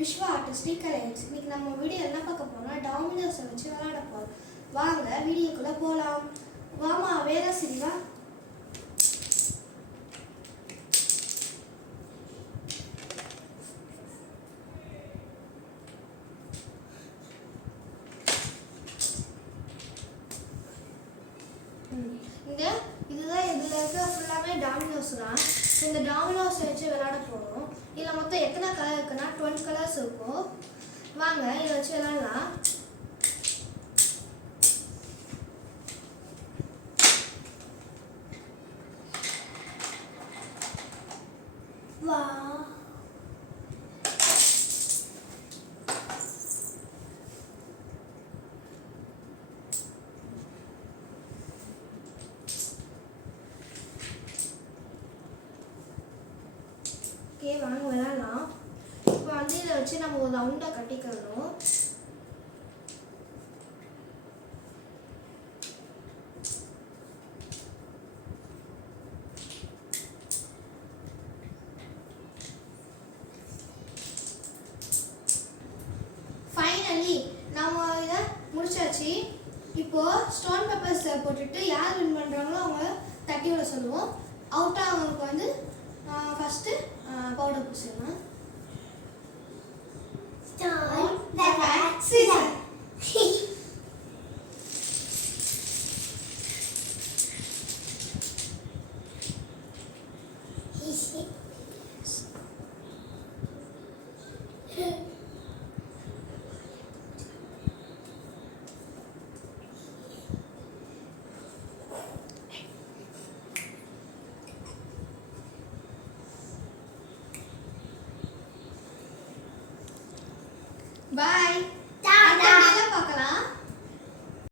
Vishwa artistic alliance இன்னைக்கு நம்ம video என்ன பார்க்க போறோம்னா டாமினோஸை வச்சு விளாட போகிறோம் வாங்க வீடியோக்குள்ளே போகலாம் வாமா வேலை சிரிவா இங்க இதுதான் இதில் இருக்க ஃபுல்லாமே டாமினோஸ் தான் இந்த டாமினோஸை வச்சு விளையாட போகிறோம் இதில் மொத்தம் எத்தனை கலர் இருக்குன்னா டுவெல் கலர்ஸ் இருக்கும். வாங்க இதை வச்சு விளாடலாம் வா கே வாங்க விளையாடலாம் இப்போ வந்து இதை வச்சு நம்ம ஒரு ரவுண்டாக கட்டிக்கிறணும் ஃபைனலி நம்ம இதை முடிச்சாச்சு. இப்போ ஸ்டோன் பேப்பர்ஸ் போட்டுட்டு யார் வின் பண்ணுறாங்களோ அவங்க தட்டி விட சொல்லுவோம். அவுட் அவங்களுக்கு வந்து record kusuma. Stone, primera vez ಬಾಯ್ ಟಾಟಾ